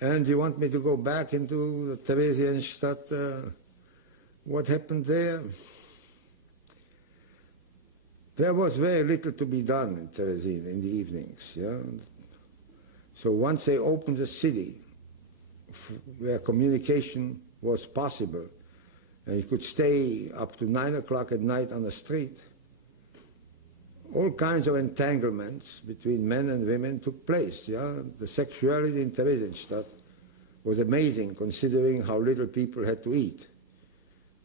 And you want me to go back into the Τερέζιενσταντ, what happened there? There was very little to be done in Τερέζιεν in the evenings. Yeah? So once they opened the city, where communication was possible, and you could stay up to 9 o'clock at night on the street, all kinds of entanglements between men and women took place. Yeah? The sexuality in Τερέζιενσταντ was amazing, considering how little people had to eat.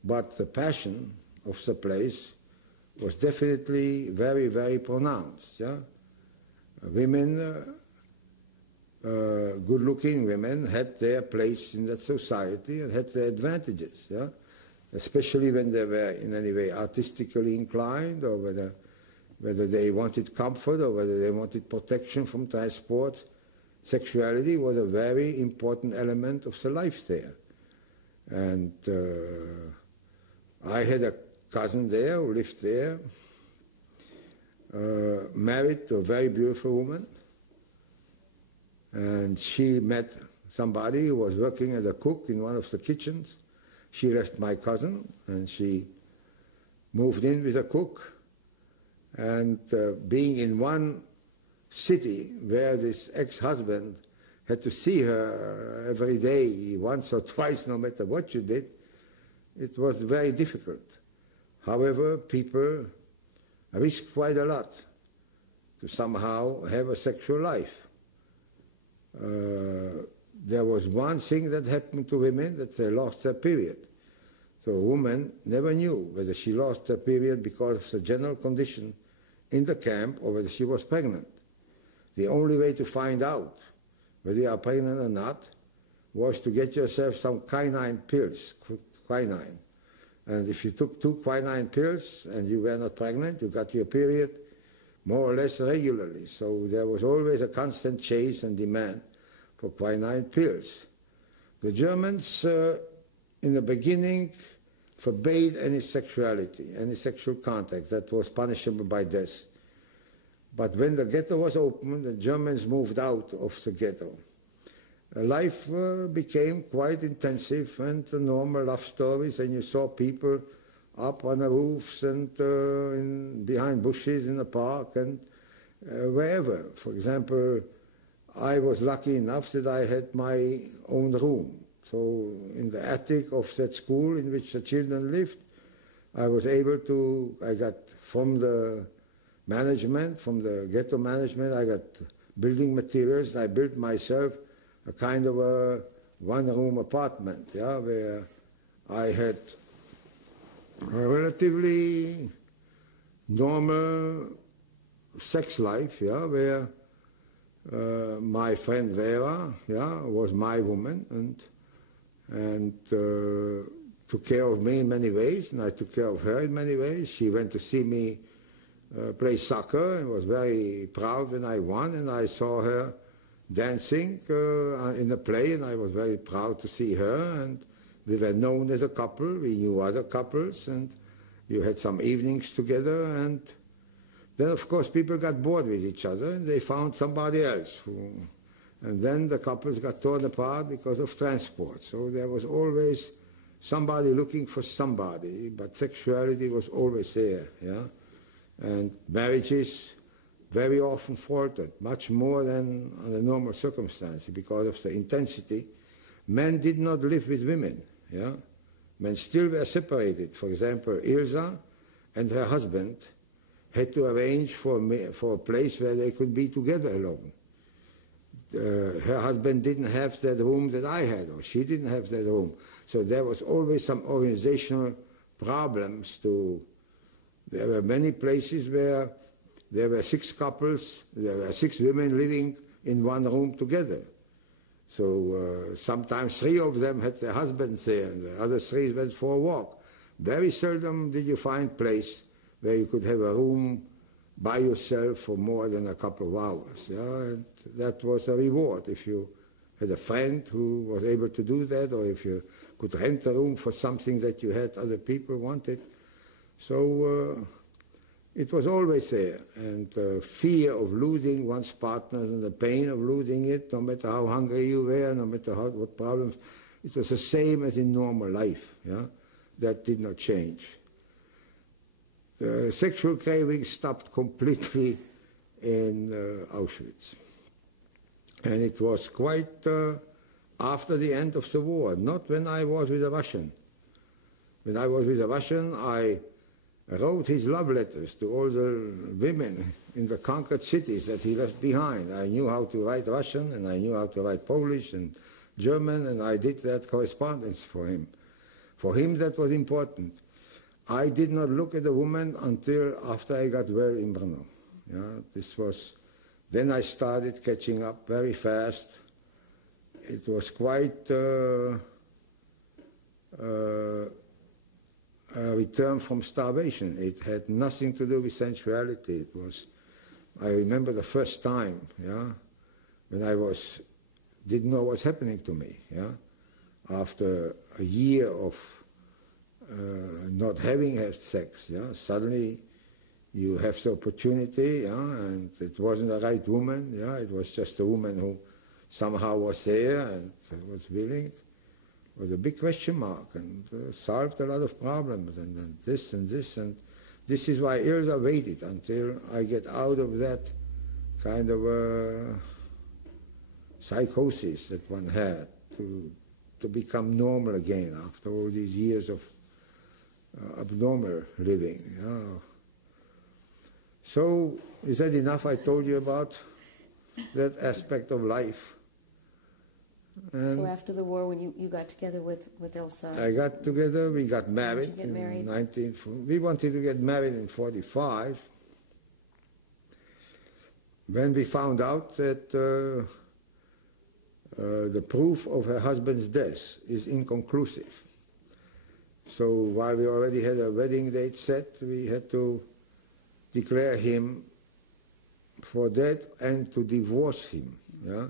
But the passion of the place was definitely very, very pronounced. Yeah? Women, good-looking women, had their place in that society and had their advantages. Yeah? Especially when they were in any way artistically inclined, or whether they wanted comfort or whether they wanted protection from transport. Sexuality was a very important element of the life there. And I had a cousin there who lived there, married to a very beautiful woman, and she met somebody who was working as a cook in one of the kitchens. She left my cousin and she moved in with a cook, and being in one city where this ex-husband had to see her every day, once or twice, no matter what you did, it was very difficult. However, people risked quite a lot to somehow have a sexual life. There was one thing that happened to women, that they lost their period. So a woman never knew whether she lost her period because of the general condition in the camp or whether she was pregnant. The only way to find out whether you are pregnant or not was to get yourself some quinine pills, quinine. And if you took 2 quinine pills and you were not pregnant, you got your period more or less regularly. So there was always a constant chase and demand for quinine pills. The Germans, in the beginning, forbade any sexuality, any sexual contact. That was punishable by death. But when the ghetto was opened, the Germans moved out of the ghetto. Life became quite intensive and normal love stories, and you saw people up on the roofs and behind bushes in the park and wherever. For example, I was lucky enough that I had my own room. So in the attic of that school in which the children lived, I was able to, I got from the management, from the ghetto management, I got building materials, and I built myself a kind of a one-room apartment, yeah, where I had a relatively normal sex life, yeah, where my friend Vera, yeah, was my woman and took care of me in many ways, and I took care of her in many ways. She went to see me play soccer and was very proud when I won, and I saw her dancing in a play, and I was very proud to see her, and we were known as a couple. We knew other couples, and you had some evenings together, and then of course people got bored with each other and they found somebody else, and then the couples got torn apart because of transport. So there was always somebody looking for somebody, but sexuality was always there, yeah, and marriages very often faltered, much more than under normal circumstances because of the intensity. Men did not live with women, yeah. Men still were separated. For example, Ilsa and her husband had to arrange for a place where they could be together alone. Her husband didn't have that room that I had, or she didn't have that room. So there was always some organizational problems there were many places where there were 6 couples, there were 6 women living in one room together. So sometimes 3 of them had their husbands there, and the other 3 went for a walk. Very seldom did you find a place where you could have a room by yourself for more than a couple of hours. Yeah? And that was a reward if you had a friend who was able to do that, or if you could rent a room for something that you had other people wanted. So It was always there, and the fear of losing one's partner and the pain of losing it, no matter how hungry you were, no matter what problems, it was the same as in normal life. Yeah? That did not change. The sexual craving stopped completely in Auschwitz. And it was quite after the end of the war, not when I was with a Russian. When I was with a Russian, I wrote his love letters to all the women in the conquered cities that he left behind. I knew how to write Russian, and I knew how to write Polish and German, and I did that correspondence for him. For him, that was important. I did not look at a woman until after I got well in Brno. Yeah, this was, then I started catching up very fast. It was quite a return from starvation. It had nothing to do with sensuality. It was, I remember the first time, yeah, when I didn't know what's happening to me, yeah. After a year of not having had sex, yeah, suddenly you have the opportunity, yeah, and it wasn't the right woman, yeah, it was just a woman who somehow was there and was willing. It was a big question mark, and solved a lot of problems, and this and this, and this is why Ilsa waited until I get out of that kind of psychosis that one had to become normal again after all these years of abnormal living. Yeah. So, is that enough I told you about that aspect of life? And so after the war, when you got together with Ilsa? I got together, we got married. Did you get married? We wanted to get married in 1945. When we found out that the proof of her husband's death is inconclusive. So while we already had a wedding date set, we had to declare him for dead and to divorce him. Yeah?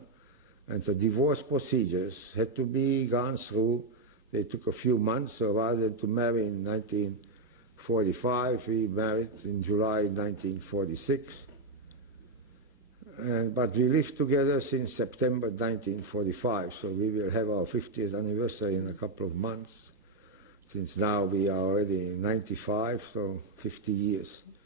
And the divorce procedures had to be gone through. They took a few months, so rather than to marry in 1945, we married in July 1946. But we lived together since September 1945, so we will have our 50th anniversary in a couple of months. Since now we are already 95, so 50 years.